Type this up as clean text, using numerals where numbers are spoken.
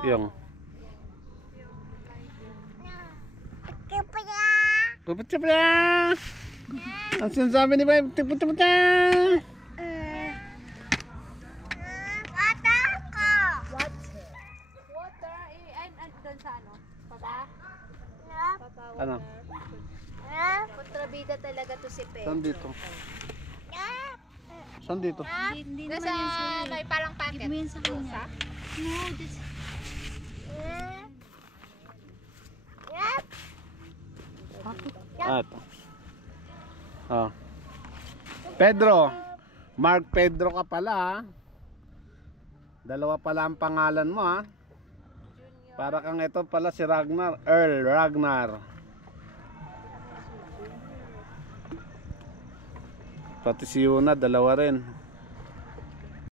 Yung. Pupucha-pucha! Ang sinasabi ni Bay, pupucha-pucha! Water. Doon sa ano? Papa? Papa, water. Ano? Kontrabida talaga to si Pedro. Saan dito? Saan dito? Hindi naman yan sa'yo. May parang packet. Give mo yan sa kanya. No, this... Ah, ito. Oh. Pedro. Mark Pedro ka pala ha. Dalawa pala ang pangalan mo ha. Para kang ito pala si Ragnar. Earl Ragnar. Pati si Yuna, dalawa rin.